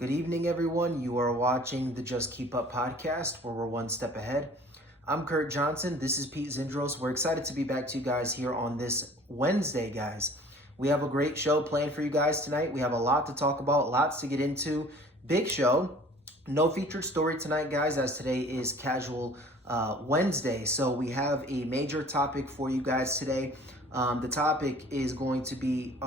Good evening, everyone. You are watching the Just Keep Up podcast, where we're one step ahead. I'm Kurt Johnson. This is Pete Zindros. We're excited to be back to you guys here on this Wednesday, guys. We have a great show planned for you guys tonight. We have a lot to talk about, lots to get into. Big show. No featured story tonight, guys, as today is Casual Wednesday. So we have a major topic for you guys today. The topic is going to be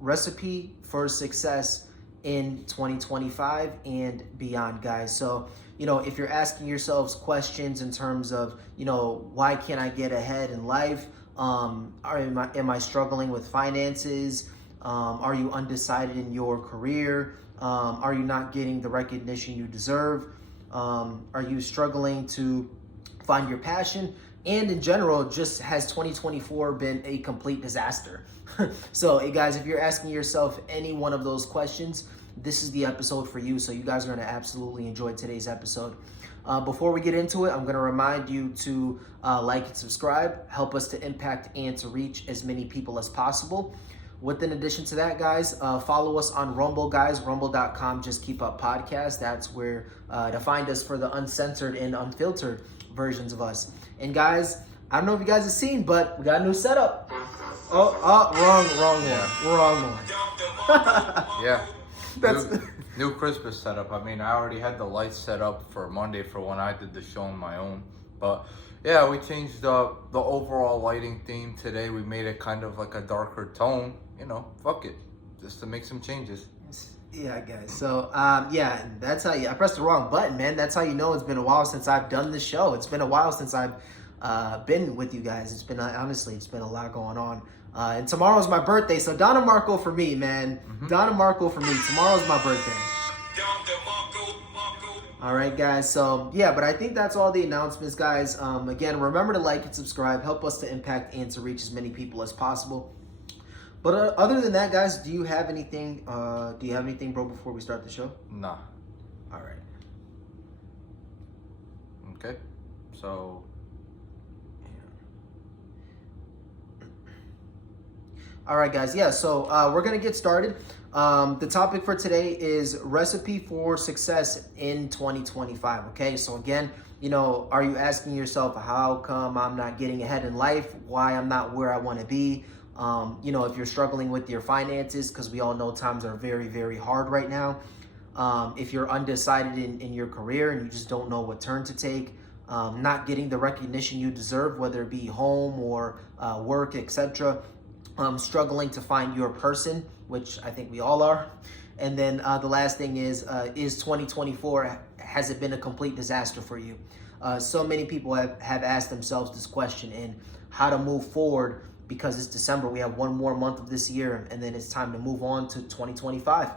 recipe for success in 2025 and beyond, guys. So, if you're asking yourselves questions in terms of, why can't I get ahead in life? Am I struggling with finances? Are you undecided in your career? Are you not getting the recognition you deserve? Are you struggling to find your passion? And in general, just has 2024 been a complete disaster? So, hey guys, if you're asking yourself any one of those questions, this is the episode for you. So you guys are going to absolutely enjoy today's episode. Before we get into it, I'm going to remind you to like and subscribe, help us to impact and to reach as many people as possible. In addition to that, guys, follow us on Rumble, guys, rumble.com, Just Keep Up Podcast. That's where to find us for the uncensored and unfiltered versions of us. And guys, I don't know if you guys have seen, but we got a new setup. Wrong one. Yeah. That's New Christmas setup. I mean, I already had the lights set up for Monday for when I did the show on my own. But yeah, we changed the overall lighting theme today. We made it kind of like a darker tone. Fuck it. Just to make some changes. Yeah, guys. So, that's how I pressed the wrong button, man. That's how you know it's been a while since I've done the show. It's been a while since I've been with you guys. It's been, honestly, it's been a lot going on. And tomorrow's my birthday, so Donna Marco for me, man. Donna Marco for me. Tomorrow's my birthday. All right, guys. So, but I think that's all the announcements, guys. Again, remember to like and subscribe. Help us to impact and to reach as many people as possible. But other than that, guys, do you have anything, bro, before we start the show? Nah. All right. Okay. So... All right, guys. So we're going to get started. The topic for today is recipe for success in 2025. Okay, so again, are you asking yourself, how come I'm not getting ahead in life? Why I'm not where I want to be? If you're struggling with your finances, because we all know times are very, very hard right now. If you're undecided in your career and you just don't know what turn to take, not getting the recognition you deserve, whether it be home or work, etc., struggling to find your person, which I think we all are. And then the last thing is 2024, has it been a complete disaster for you? So many people have asked themselves this question and how to move forward, because it's December. We have one more month of this year, and then it's time to move on to 2025.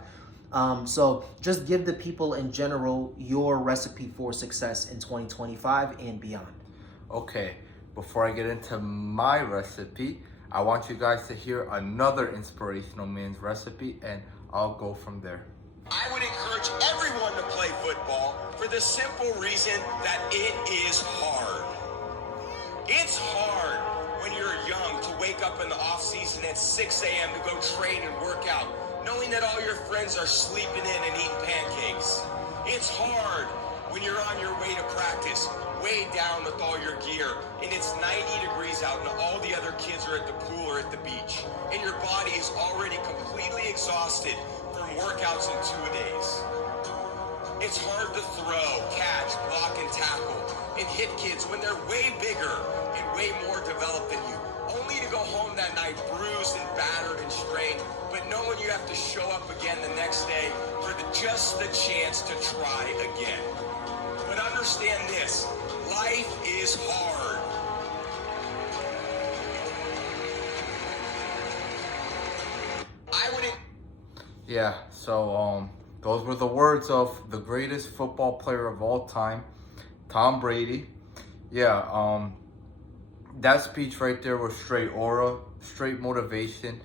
So just give the people in general your recipe for success in 2025 and beyond. Okay, before I get into my recipe, I want you guys to hear another inspirational man's recipe, and I'll go from there. I would encourage everyone to play football for the simple reason that it is hard. It's hard when you're young to wake up in the off season at 6 a.m. to go train and work out, knowing that all your friends are sleeping in and eating pancakes. It's hard when you're on your way to practice, way down with all your gear, and it's 90 degrees out and all the other kids are at the pool or at the beach, and your body is already completely exhausted from workouts in 2 days. It's hard to throw, catch, block, and tackle, and hit kids when they're way bigger and way more developed than you, only to go home that night bruised and battered and strained, but knowing you have to show up again the next day for just the chance to try again. But understand this, life is hard. Yeah, so those were the words of the greatest football player of all time, Tom Brady. Yeah, that speech right there was straight aura, straight motivation.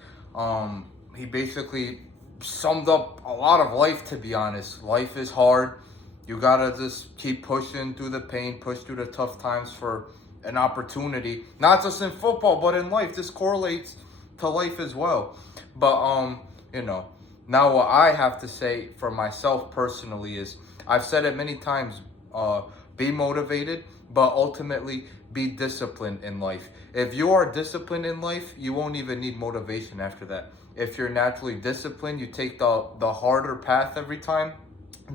He basically summed up a lot of life, to be honest. Life is hard. You gotta just keep pushing through the pain, push through the tough times for an opportunity. Not just in football, but in life. This correlates to life as well. But, Now, what I have to say for myself personally is, I've said it many times, be motivated, but ultimately be disciplined in life. If you are disciplined in life, you won't even need motivation after that. If you're naturally disciplined, you take the harder path every time,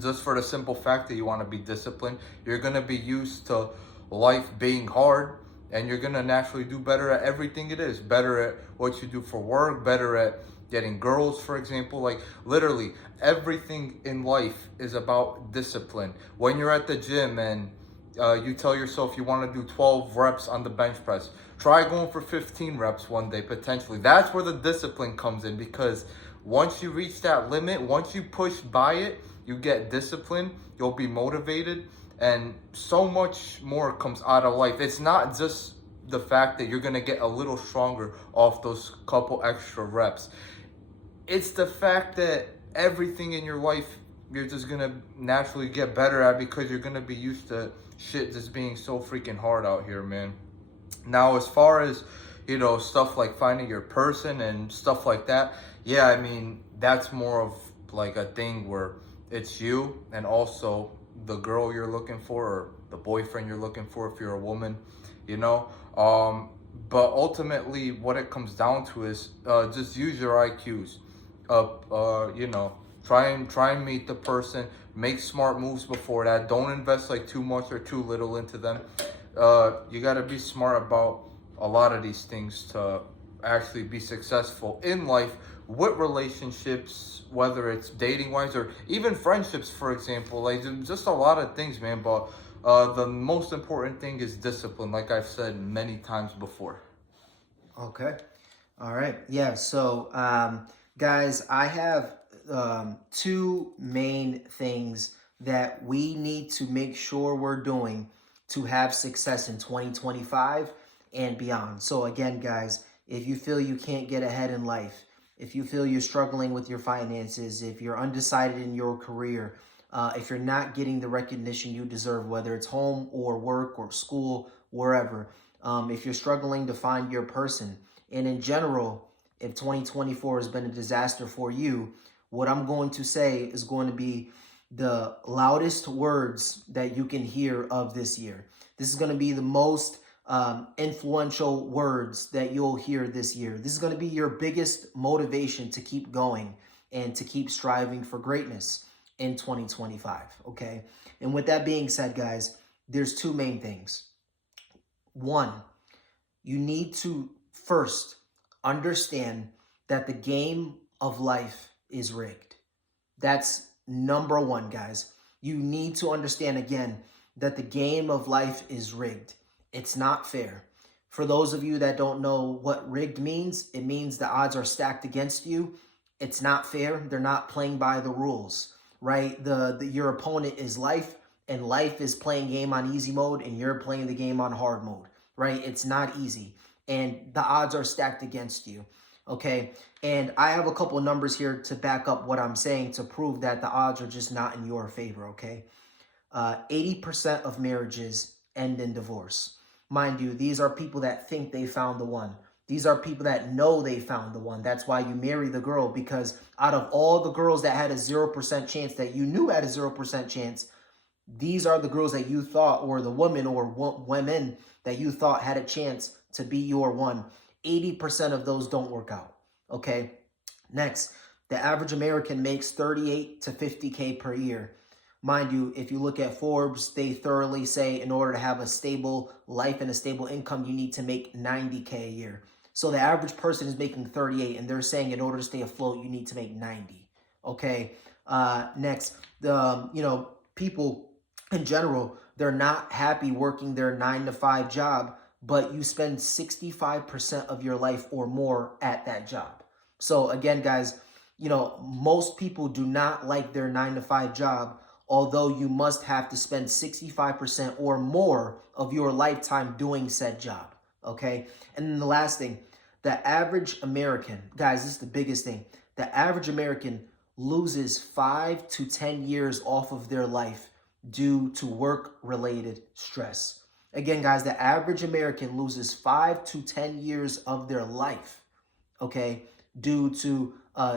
just for the simple fact that you want to be disciplined. You're going to be used to life being hard, and you're going to naturally do better at everything it is. Better at what you do for work, better at getting girls, for example. Like, literally everything in life is about discipline. When you're at the gym and you tell yourself you want to do 12 reps on the bench press, try going for 15 reps one day potentially. That's where the discipline comes in, because once you reach that limit, once you push by it, you get disciplined, you'll be motivated, and so much more comes out of life. It's not just the fact that you're going to get a little stronger off those couple extra reps. It's the fact that everything in your life you're just going to naturally get better at, because you're going to be used to shit just being so freaking hard out here, man. Now, as far as, stuff like finding your person and stuff like that, yeah, I mean, that's more of like a thing where it's you and also the girl you're looking for, or the boyfriend you're looking for if you're a woman, you know. But ultimately, what it comes down to is just use your IQs. Try and meet the person. Make smart moves before that. Don't invest like too much or too little into them. You got to be smart about a lot of these things to actually be successful in life, with relationships, whether it's dating wise or even friendships, for example. Like, just a lot of things, man. But the most important thing is discipline, like I've said many times before. Okay. All right. Yeah. So, guys, I have two main things that we need to make sure we're doing to have success in 2025 and beyond. So again, guys, if you feel you can't get ahead in life, if you feel you're struggling with your finances, if you're undecided in your career, if you're not getting the recognition you deserve, whether it's home or work or school, wherever, if you're struggling to find your person, and in general, if 2024 has been a disaster for you, what I'm going to say is going to be the loudest words that you can hear of this year. This is going to be the most influential words that you'll hear this year. This is going to be your biggest motivation to keep going and to keep striving for greatness in 2025. Okay. And with that being said, guys, there's two main things. One, you need to first understand that the game of life is rigged. That's number one, guys. You need to understand again that the game of life is rigged. It's not fair. For those of you that don't know what rigged means, it means the odds are stacked against you. It's not fair. They're not playing by the rules, right? Your opponent is life, and life is playing game on easy mode, and you're playing the game on hard mode, right? It's not easy, and the odds are stacked against you. Okay, and I have a couple numbers here to back up what I'm saying to prove that the odds are just not in your favor, okay? 80% of marriages end in divorce. Mind you, these are people that think they found the one. These are people that know they found the one. That's why you marry the girl, because out of all the girls that had a 0% chance, that you knew had a 0% chance, these are the girls that you thought, or the women or women that you thought had a chance to be your one. 80% of those don't work out. Okay. Next, the average American makes 38 to 50K per year. Mind you, if you look at Forbes, they thoroughly say in order to have a stable life and a stable income, you need to make 90K a year. So the average person is making 38, and they're saying in order to stay afloat, you need to make 90. Okay. Next, people in general, they're not happy working their 9-to-5 job, but you spend 65% of your life or more at that job. So again, guys, most people do not like their 9-to-5 job, although you must have to spend 65% or more of your lifetime doing said job. Okay. And then the last thing, the average American, guys, this is the biggest thing. The average American loses 5 to 10 years off of their life due to work-related stress. Again, guys, the average American loses 5 to 10 years of their life, okay, due to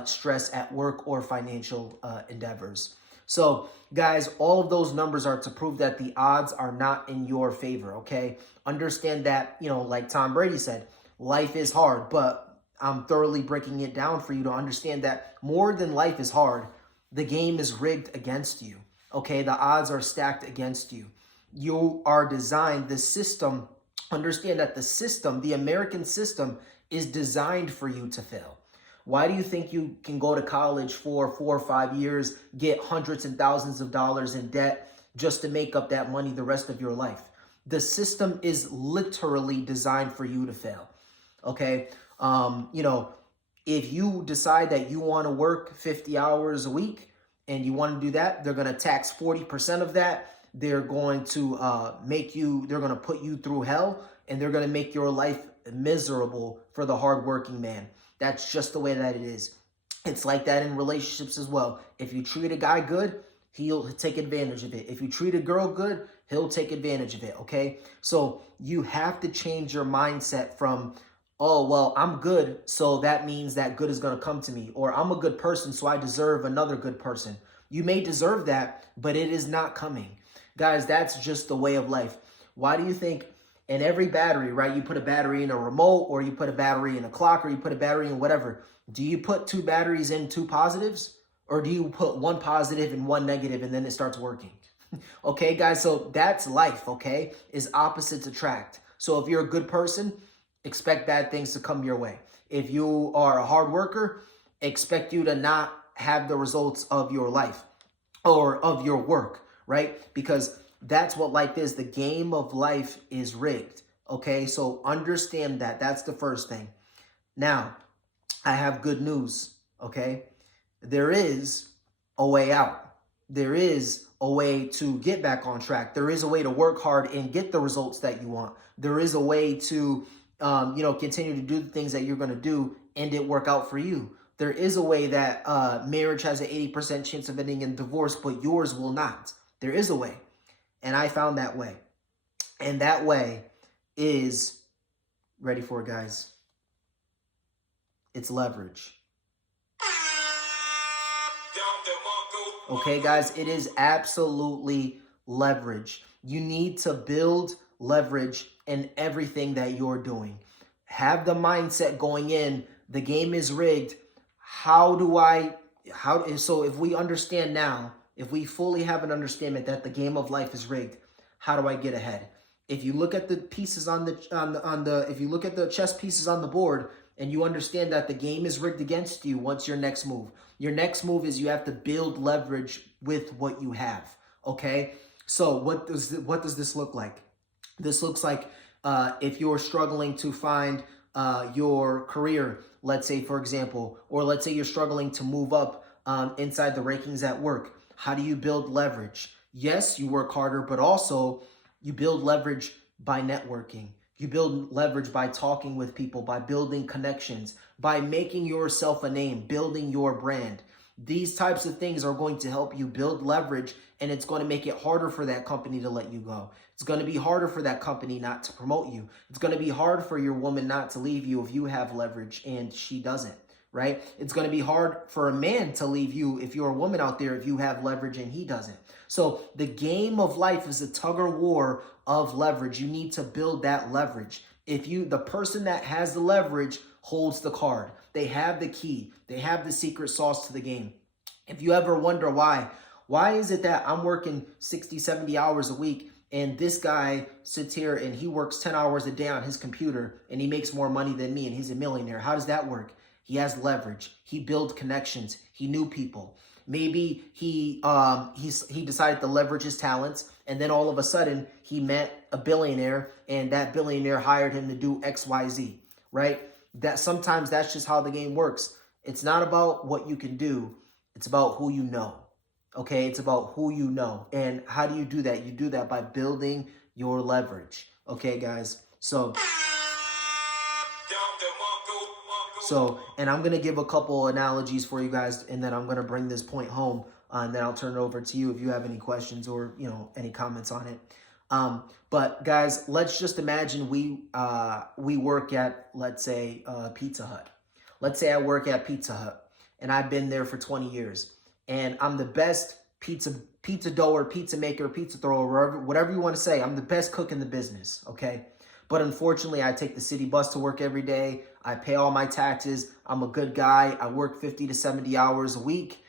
stress at work or financial endeavors. So, guys, all of those numbers are to prove that the odds are not in your favor, okay? Understand that, like Tom Brady said, life is hard, but I'm thoroughly breaking it down for you to understand that more than life is hard, the game is rigged against you, okay? The odds are stacked against you. You are designed, the system, understand that the system, the American system, is designed for you to fail. Why do you think you can go to college for 4 or 5 years, get hundreds and thousands of dollars in debt just to make up that money the rest of your life? The system is literally designed for you to fail. Okay. If you decide that you want to work 50 hours a week and you want to do that, they're going to tax 40% of that. They're going to they're going to put you through hell, and they're going to make your life miserable for the hardworking man. That's just the way that it is. It's like that in relationships as well. If you treat a guy good, he'll take advantage of it. If you treat a girl good, he'll take advantage of it, okay? So you have to change your mindset from, oh, well, I'm good, so that means that good is going to come to me. Or I'm a good person, so I deserve another good person. You may deserve that, but it is not coming. Guys, that's just the way of life. Why do you think in every battery, right, you put a battery in a remote, or you put a battery in a clock, or you put a battery in whatever? Do you put 2 batteries in 2 positives? Or do you put 1 positive and 1 negative and then it starts working? Okay, guys, so that's life, okay? Is opposites attract. So if you're a good person, expect bad things to come your way. If you are a hard worker, expect you to not have the results of your life or of your work, right? Because that's what life is. The game of life is rigged, okay? So understand that. That's the first thing. Now, I have good news, okay? There is a way out. There is a way to get back on track. There is a way to work hard and get the results that you want. There is a way to, continue to do the things that you're going to do and it work out for you. There is a way that marriage has an 80% chance of ending in divorce, but yours will not. There is a way. And I found that way. And that way is, ready for it, guys? It's leverage. Okay, guys, it is absolutely leverage. You need to build leverage in everything that you're doing. Have the mindset going in, the game is rigged. So if we understand now, if we fully have an understanding that the game of life is rigged, how do I get ahead? If you look at the pieces if you look at the chess pieces on the board and you understand that the game is rigged against you, what's your next move? Your next move is you have to build leverage with what you have. Okay. So what does this look like? This looks like if you're struggling to find your career, let's say, for example, or let's say you're struggling to move up inside the rankings at work. How do you build leverage? Yes, you work harder, but also you build leverage by networking. You build leverage by talking with people, by building connections, by making yourself a name, building your brand. These types of things are going to help you build leverage, and it's going to make it harder for that company to let you go. It's going to be harder for that company not to promote you. It's going to be hard for your woman not to leave you if you have leverage and she doesn't, right? It's going to be hard for a man to leave you if you're a woman out there if you have leverage and he doesn't. So the game of life is a tug of war of leverage. You need to build that leverage. The person that has the leverage holds the card. They have the key. They have the secret sauce to the game. If you ever wonder why is it that I'm working 60, 70 hours a week and this guy sits here and he works 10 hours a day on his computer and he makes more money than me and he's a millionaire? How does that work? He has leverage. He built connections. He knew people. Maybe he decided to leverage his talents, and then all of a sudden he met a billionaire, and that billionaire hired him to do XYZ, right? That sometimes that's just how the game works. It's not about what you can do. It's about who you know. Okay, it's about who you know. And how do you do that? You do that by building your leverage. Okay, guys. And I'm going to give a couple analogies for you guys, and then I'm going to bring this point home, and then I'll turn it over to you if you have any questions or, any comments on it. But guys, let's just imagine we work at, let's say, Pizza Hut. Let's say I work at Pizza Hut, and I've been there for 20 years. And I'm the best pizza dougher, pizza maker, pizza thrower, whatever you want to say. I'm the best cook in the business, okay? But unfortunately, I take the city bus to work every day. I pay all my taxes. I'm a good guy. I work 50 to 70 hours a week.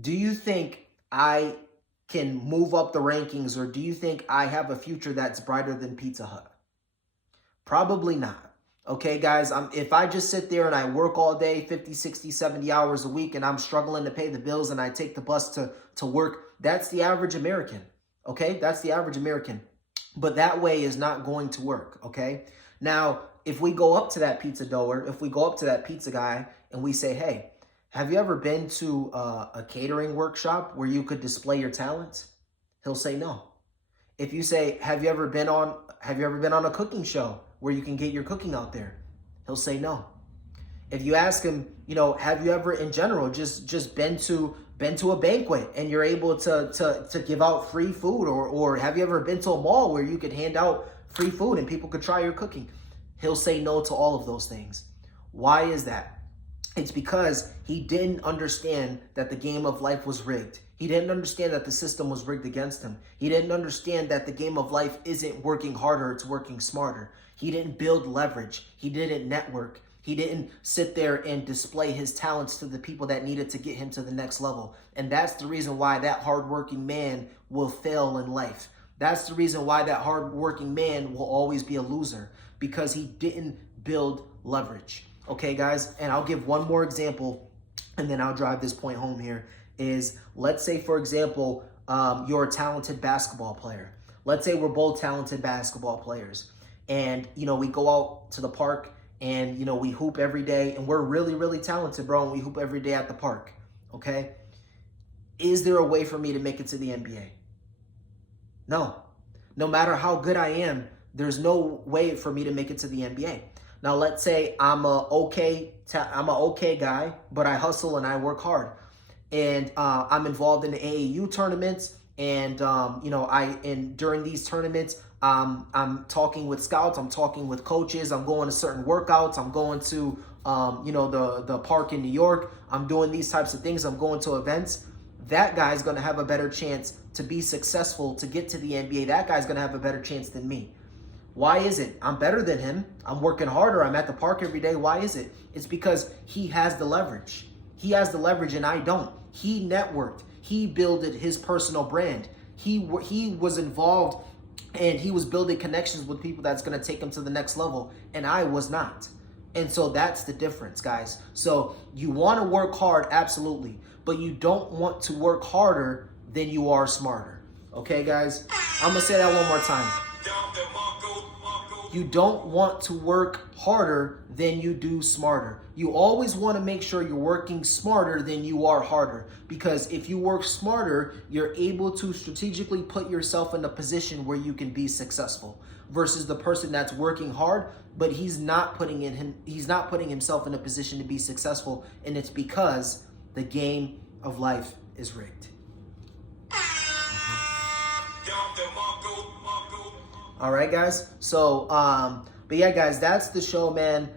Do you think I can move up the rankings, or do you think I have a future that's brighter than Pizza Hut? Probably not. Okay, guys, if I just sit there and I work all day, 50, 60, 70 hours a week, and I'm struggling to pay the bills and I take the bus to work, that's the average American. Okay, that's the average American. But that way is not going to work, okay? Now, if we go up to that pizza dougher, if we go up to that pizza guy and we say, hey, have you ever been to a catering workshop where you could display your talents? He'll say no. If you say, have you ever been on a cooking show where you can get your cooking out there? He'll say no. If you ask him, have you ever in general just been to a banquet and you're able to give out free food, or have you ever been to a mall where you could hand out free food and people could try your cooking? He'll say no to all of those things. Why is that? It's because he didn't understand that the game of life was rigged. He didn't understand that the system was rigged against him. He didn't understand that the game of life isn't working harder, it's working smarter. He didn't build leverage. He didn't network. He didn't sit there and display his talents to the people that needed to get him to the next level. And that's the reason why that hardworking man will fail in life. That's the reason why that hardworking man will always be a loser, because he didn't build leverage. Okay, guys, and I'll give one more example, and then I'll drive this point home here, is let's say, for example, you're a talented basketball player. Let's say we're both talented basketball players, and, we go out to the park and, we hoop every day, and we're really, really talented, bro, and we hoop every day at the park, okay? Is there a way for me to make it to the NBA? No. No matter how good I am, there's no way for me to make it to the NBA. Now, let's say I'm a okay guy, but I hustle and I work hard, and I'm involved in the AAU tournaments, and during these tournaments, I'm talking with scouts, I'm talking with coaches, I'm going to certain workouts, I'm going to the park in New York, I'm doing these types of things, I'm going to events. That guy's going to have a better chance to be successful, to get to the NBA. That guy's going to have a better chance than me. Why is it? I'm better than him. I'm working harder. I'm at the park every day. Why is it? It's because he has the leverage. He has the leverage and I don't. He networked. He builded his personal brand. He was involved and he was building connections with people that's going to take him to the next level. And I was not. And so that's the difference, guys. So you want to work hard, absolutely. But you don't want to work harder than you are smarter. Okay, guys? I'm going to say that one more time. You don't want to work harder than you do smarter. You always want to make sure you're working smarter than you are harder. Because if you work smarter, you're able to strategically put yourself in a position where you can be successful. Versus the person that's working hard, but he's not putting himself in a position to be successful. And it's because the game of life is rigged. All right, guys. So, but yeah, guys, that's the show, man.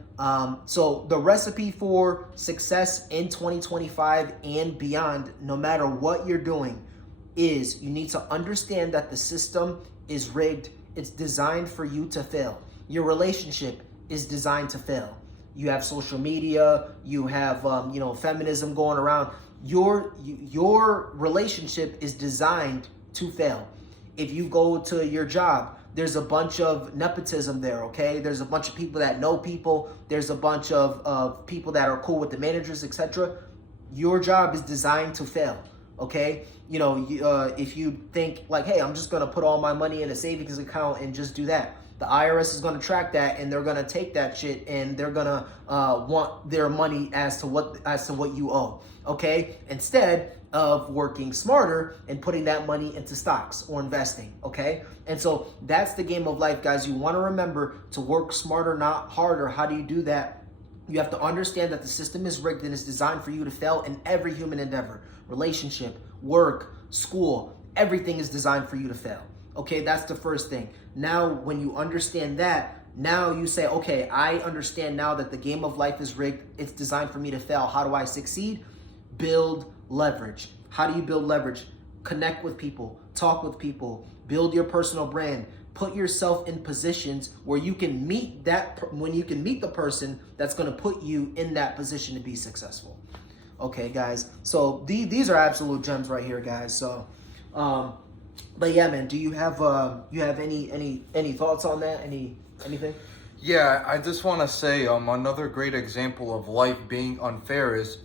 So the recipe for success in 2025 and beyond, no matter what you're doing, is you need to understand that the system is rigged. It's designed for you to fail. Your relationship is designed to fail. You have social media, you have, feminism going around. Your relationship is designed to fail. If you go to your job, there's a bunch of nepotism there, okay? There's a bunch of people that know people. There's a bunch of people that are cool with the managers, etc. Your job is designed to fail, okay? If you think like, hey, I'm just going to put all my money in a savings account and just do that, the IRS is going to track that, and they're going to take that shit, and they're going to want their money as to what you owe, okay? Instead of working smarter and putting that money into stocks or investing, okay? And so that's the game of life, guys. You want to remember to work smarter, not harder. How do you do that? You have to understand that the system is rigged and is designed for you to fail in every human endeavor. Relationship, work, school, everything is designed for you to fail. Okay, that's the first thing. Now, when you understand that, now you say, okay, I understand now that the game of life is rigged. It's designed for me to fail. How do I succeed? build leverage. How do you build leverage? Connect with people, talk with people, build your personal brand. Put yourself in positions where you can meet the person that's going to put you in that position to be successful. Okay, guys. So these are absolute gems right here, guys. So, but yeah, man. Do you have any thoughts on that? Anything? Yeah, I just want to say another great example of life being unfair is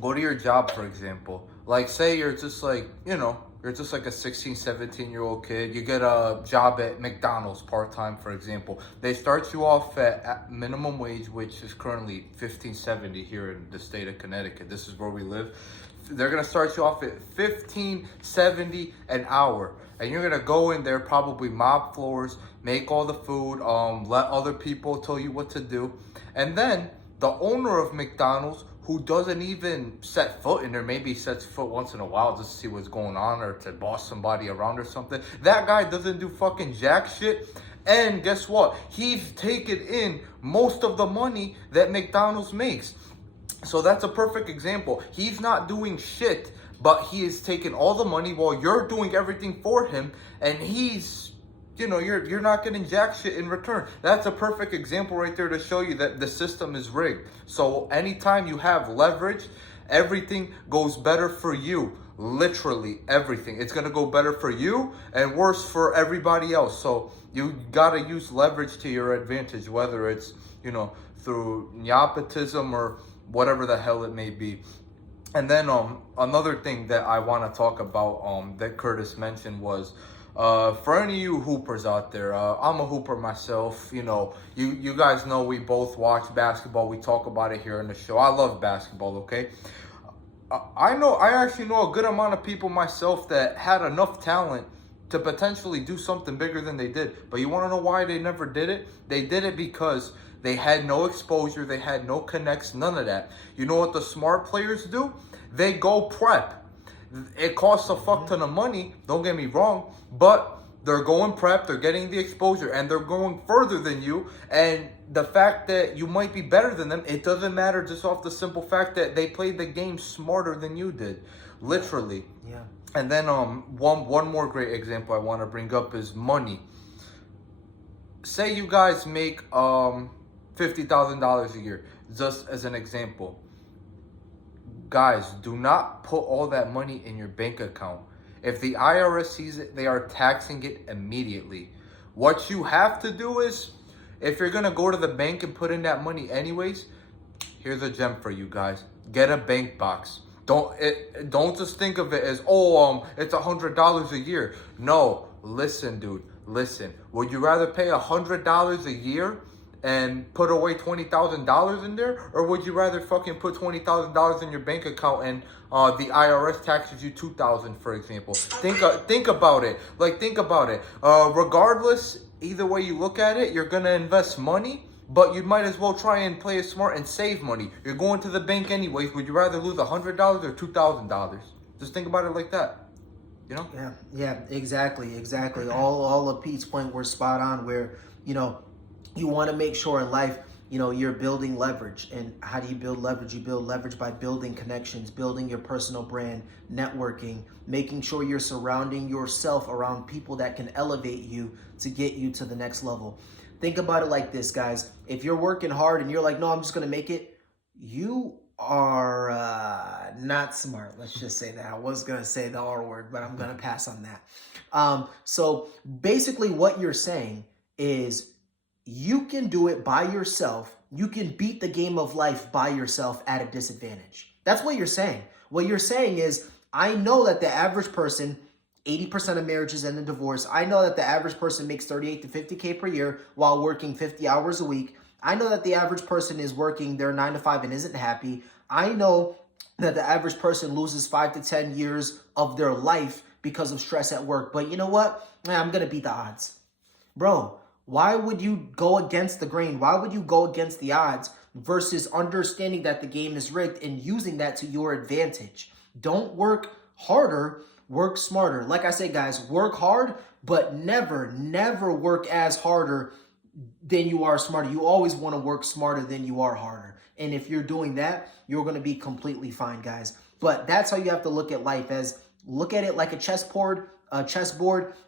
go to your job, for example. Like, say you're just like, you're just like a 16, 17-year-old kid. You get a job at McDonald's part-time, for example. They start you off at minimum wage, which is currently $15.70 here in the state of Connecticut. This is where we live. They're going to start you off at $15.70 an hour. And you're going to go in there, probably mop floors, make all the food, let other people tell you what to do. And then the owner of McDonald's, who doesn't even set foot in there, maybe sets foot once in a while just to see what's going on or to boss somebody around or something. That guy doesn't do fucking jack shit. And guess what? He's taken in most of the money that McDonald's makes. So that's a perfect example. He's not doing shit, but he is taking all the money while you're doing everything for him, and he's, you're not getting jack shit in return. That's a perfect example right there to show you that the system is rigged. So anytime you have leverage, everything goes better for you. Literally everything. It's going to go better for you and worse for everybody else. So you got to use leverage to your advantage, whether it's, through nepotism or whatever the hell it may be. And then another thing that I want to talk about that Curtis mentioned was for any of you hoopers out there, I'm a hooper myself. You guys know we both watch basketball. We talk about it here in the show. I love basketball, okay? I actually know a good amount of people myself that had enough talent to potentially do something bigger than they did. But you want to know why they never did it? They did it because they had no exposure, they had no connects, none of that. You know what the smart players do? They go prep. It costs a fuck ton of money, don't get me wrong, but they're going prep, they're getting the exposure, and they're going further than you. And the fact that you might be better than them, it doesn't matter just off the simple fact that they played the game smarter than you did. Literally. Yeah. And then one more great example I want to bring up is money. Say you guys make $50,000 a year, just as an example. Guys, do not put all that money in your bank account. If the IRS sees it, they are taxing it immediately. What you have to do is, if you're going to go to the bank and put in that money anyways, here's a gem for you guys. Get a bank box. Don't just think of it as, it's $100 a year. No, listen, dude, listen. Would you rather pay $100 a year and put away $20,000 in there, or would you rather fucking put $20,000 in your bank account and the IRS taxes you $2,000, for example? Think about it. Think about it. Regardless, either way you look at it, you're gonna invest money, but you might as well try and play it smart and save money. You're going to the bank anyways. Would you rather lose $100 or $2,000? Just think about it like that. Yeah, exactly. All of Pete's point were spot on. Where you want to make sure in life, you're building leverage. And how do you build leverage? You build leverage by building connections, building your personal brand, networking, making sure you're surrounding yourself around people that can elevate you to get you to the next level. Think about it like this, guys. If you're working hard and you're like, no, I'm just going to make it, you are not smart. Let's just say that. I was going to say the R word, but I'm going to pass on that. So basically what you're saying is, you can do it by yourself. You can beat the game of life by yourself at a disadvantage. That's what you're saying. What you're saying is, I know that the average person, 80% of marriages end in divorce. I know that the average person makes 38 to 50K per year while working 50 hours a week. I know that the average person is working their 9 to 5 and isn't happy. I know that the average person loses 5 to 10 years of their life because of stress at work. But you know what? I'm going to beat the odds. Bro, why would you go against the grain? Why would you go against the odds versus understanding that the game is rigged and using that to your advantage? Don't work harder, work smarter. Like I say, guys, work hard, but never work as harder than you are smarter. You always want to work smarter than you are harder. And if you're doing that, you're going to be completely fine, guys. But that's how you have to look at life, as look at it like a chessboard,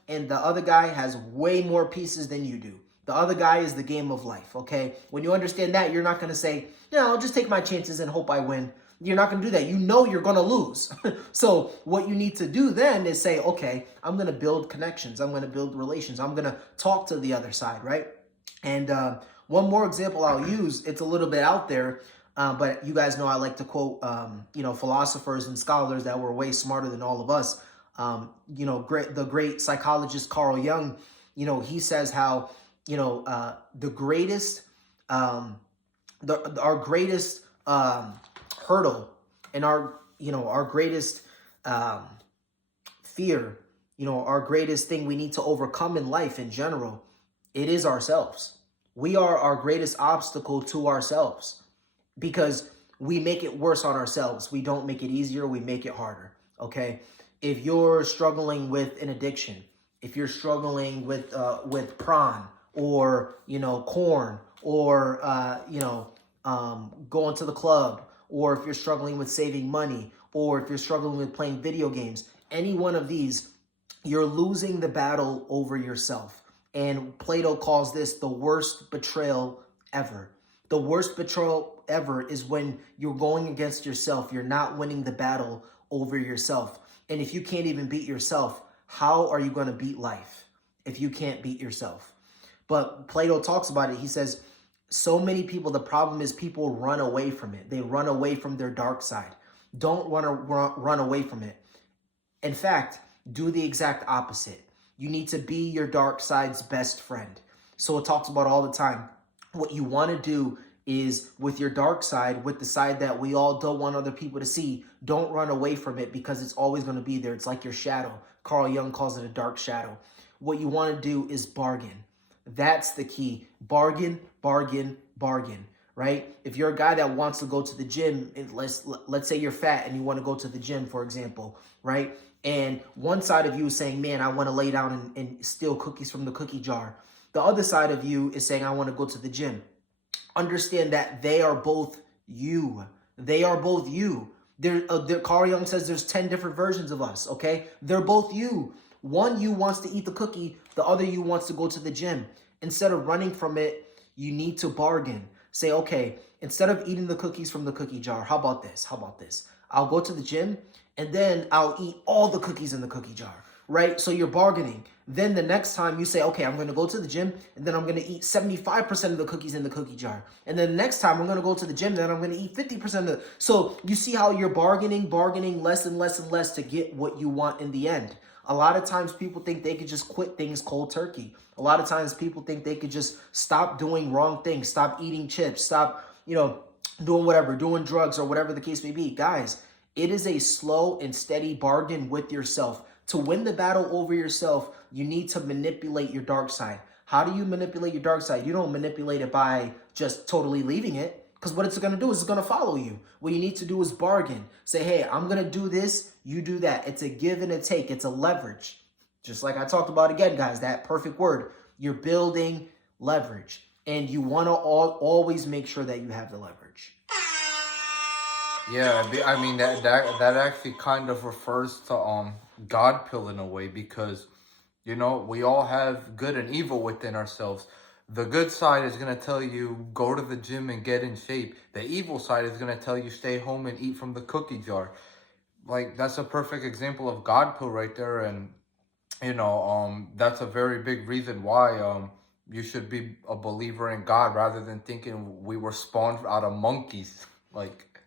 and the other guy has way more pieces than you do. The other guy is the game of life, okay? When you understand that, you're not going to say, no, I'll just take my chances and hope I win. You're not going to do that. You know you're going to lose. So what you need to do then is say, okay, I'm going to build connections. I'm going to build relations. I'm going to talk to the other side, right? And one more example I'll use, it's a little bit out there, but you guys know I like to quote, philosophers and scholars that were way smarter than all of us. The great psychologist Carl Jung, he says how, the greatest, our greatest hurdle and our greatest fear, our greatest thing we need to overcome in life in general, it is ourselves. We are our greatest obstacle to ourselves because we make it worse on ourselves. We don't make it easier. We make it harder. Okay. If you're struggling with an addiction, if you're struggling with prawn or, corn or, going to the club, or if you're struggling with saving money, or if you're struggling with playing video games, any one of these, you're losing the battle over yourself. And Plato calls this the worst betrayal ever. The worst betrayal ever is when you're going against yourself. You're not winning the battle over yourself. And if you can't even beat yourself, how are you going to beat life if you can't beat yourself? But Plato talks about it. He says, so many people, the problem is people run away from it. They run away from their dark side. Don't want to run away from it. In fact, do the exact opposite. You need to be your dark side's best friend. So it talks about all the time. What you want to do is with your dark side, with the side that we all don't want other people to see, don't run away from it because it's always going to be there. It's like your shadow. Carl Jung calls it a dark shadow. What you want to do is bargain. That's the key. Bargain, bargain, bargain, right? If you're a guy that wants to go to the gym, let's say you're fat and you want to go to the gym, for example, right? And one side of you is saying, man, I want to lay down and steal cookies from the cookie jar. The other side of you is saying, I want to go to the gym. Understand that they are both you. They are both you. Carl Jung says there's 10 different versions of us, okay? They're both you. One you wants to eat the cookie, the other you wants to go to the gym. Instead of running from it, you need to bargain. Say, okay, instead of eating the cookies from the cookie jar, how about this? How about this? I'll go to the gym and then I'll eat all the cookies in the cookie jar, right? So you're bargaining. Then the next time you say, okay, I'm going to go to the gym and then I'm going to eat 75% of the cookies in the cookie jar. And then the next time I'm going to go to the gym, then I'm going to eat 50% of the. So you see how you're bargaining less and less and less to get what you want in the end. A lot of times people think they could just quit things cold turkey. A lot of times people think they could just stop doing wrong things, stop eating chips, stop, doing whatever, doing drugs or whatever the case may be. Guys, it is a slow and steady bargain with yourself. To win the battle over yourself, you need to manipulate your dark side. How do you manipulate your dark side? You don't manipulate it by just totally leaving it. Because what it's going to do is it's going to follow you. What you need to do is bargain. Say, hey, I'm going to do this. You do that. It's a give and a take. It's a leverage. Just like I talked about again, guys, that perfect word. You're building leverage. And you want to always make sure that you have the leverage. Yeah, I mean, that actually kind of refers to God pill in a way because, we all have good and evil within ourselves. The good side is going to tell you, go to the gym and get in shape. The evil side is going to tell you, stay home and eat from the cookie jar. Like, that's a perfect example of God pill right there. And, that's a very big reason why you should be a believer in God rather than thinking we were spawned out of monkeys.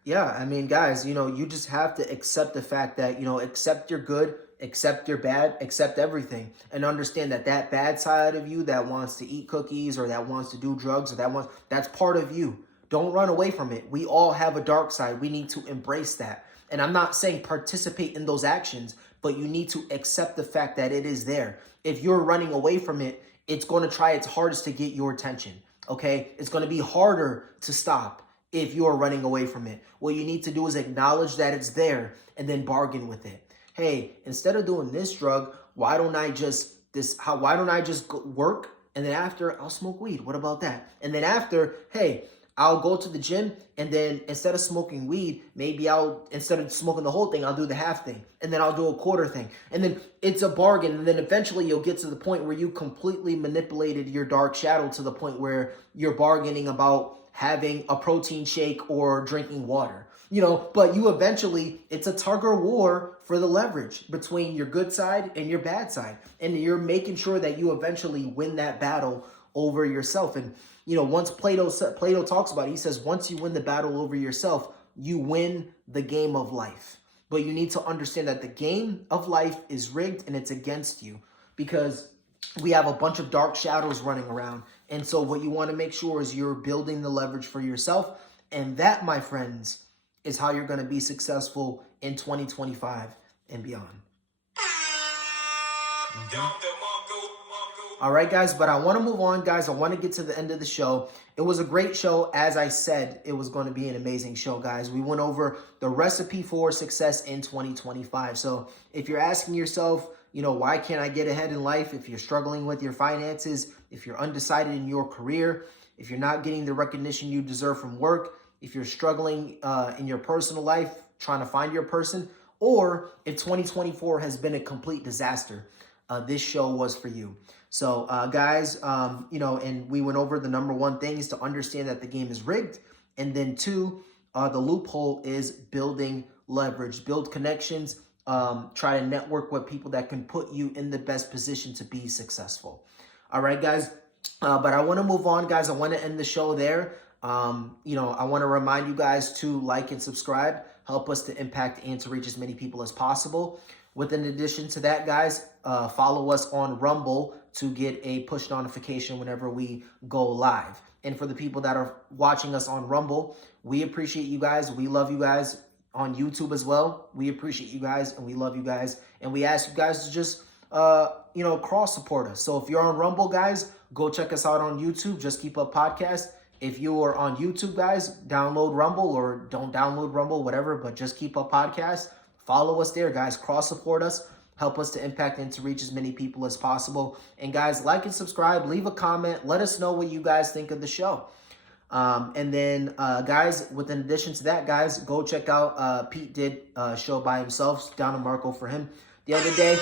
Yeah, I mean, guys, you just have to accept the fact that, accept your good, accept your bad, accept everything, and understand that bad side of you that wants to eat cookies or that wants to do drugs or that's part of you. Don't run away from it. We all have a dark side. We need to embrace that. And I'm not saying participate in those actions, but you need to accept the fact that it is there. If you're running away from it, it's going to try its hardest to get your attention, okay? It's going to be harder to stop if you're running away from it. What you need to do is acknowledge that it's there and then bargain with it. Hey, instead of doing this drug, why don't I just work and then after I'll smoke weed? What about that? And then after, hey, I'll go to the gym, and then instead of smoking weed, maybe instead of smoking the whole thing, I'll do the half thing, and then I'll do a quarter thing. And then it's a bargain, and then eventually you'll get to the point where you completely manipulated your dark shadow to the point where you're bargaining about having a protein shake or drinking water. But you eventually, it's a tug of war for the leverage between your good side and your bad side. And you're making sure that you eventually win that battle over yourself. And, once Plato talks about it, he says, once you win the battle over yourself, you win the game of life. But you need to understand that the game of life is rigged and it's against you because we have a bunch of dark shadows running around. And so what you want to make sure is you're building the leverage for yourself. And that, my friends, is how you're going to be successful in 2025 and beyond. All right, guys, but I want to move on, guys. I want to get to the end of the show. It was a great show. As I said, it was going to be an amazing show, guys. We went over the recipe for success in 2025. So if you're asking yourself, why can't I get ahead in life? If you're struggling with your finances, if you're undecided in your career, if you're not getting the recognition you deserve from work, if you're struggling in your personal life, trying to find your person, or if 2024 has been a complete disaster, this show was for you. So, guys, and we went over the number one thing is to understand that the game is rigged. And then two, the loophole is building leverage, build connections, try to network with people that can put you in the best position to be successful. All right, guys. But I want to move on, guys. I want to end the show there. I want to remind you guys to like and subscribe, help us to impact and to reach as many people as possible. With an addition to that, guys, follow us on Rumble to get a push notification whenever we go live. And for the people that are watching us on Rumble, we appreciate you guys. We love you guys. On YouTube as well, we appreciate you guys and we love you guys. And we ask you guys to just, cross support us. So if you're on Rumble, guys, go check us out on YouTube. Just Keep Up Podcast. If you are on YouTube, guys, download Rumble or don't download Rumble, whatever, but Just Keep Up Podcast. Follow us there, guys. Cross support us. Help us to impact and to reach as many people as possible. And guys, like and subscribe. Leave a comment. Let us know what you guys think of the show. And then, guys, with an addition to that, guys, go check out, Pete did a show by himself, Down to Marco for him the other day.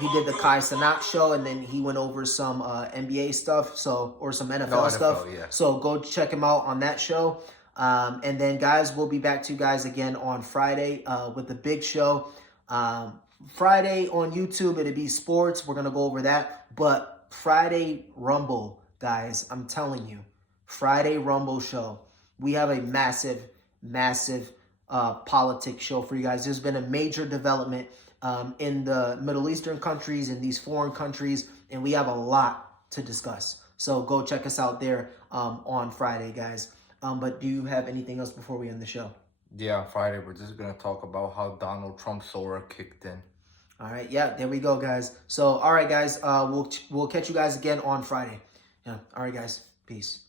He did the Kai Cenat show, and then he went over some NBA stuff, or some NFL stuff. Yeah. So go check him out on that show. And then, guys, we'll be back to you guys again on Friday with the big show. Friday on YouTube, it'll be sports. We're going to go over that. But Friday Rumble, guys, I'm telling you, Friday Rumble show. We have a massive politics show for you guys. There's been a major development in the Middle Eastern countries, in these foreign countries, and we have a lot to discuss. So go check us out there on Friday, guys. But do you have anything else before we end the show? Yeah, Friday we're just going to talk about how Donald Trump's Sora kicked in. All right, yeah, there we go, guys. So, all right, guys, we'll catch you guys again on Friday. Yeah, all right, guys, peace.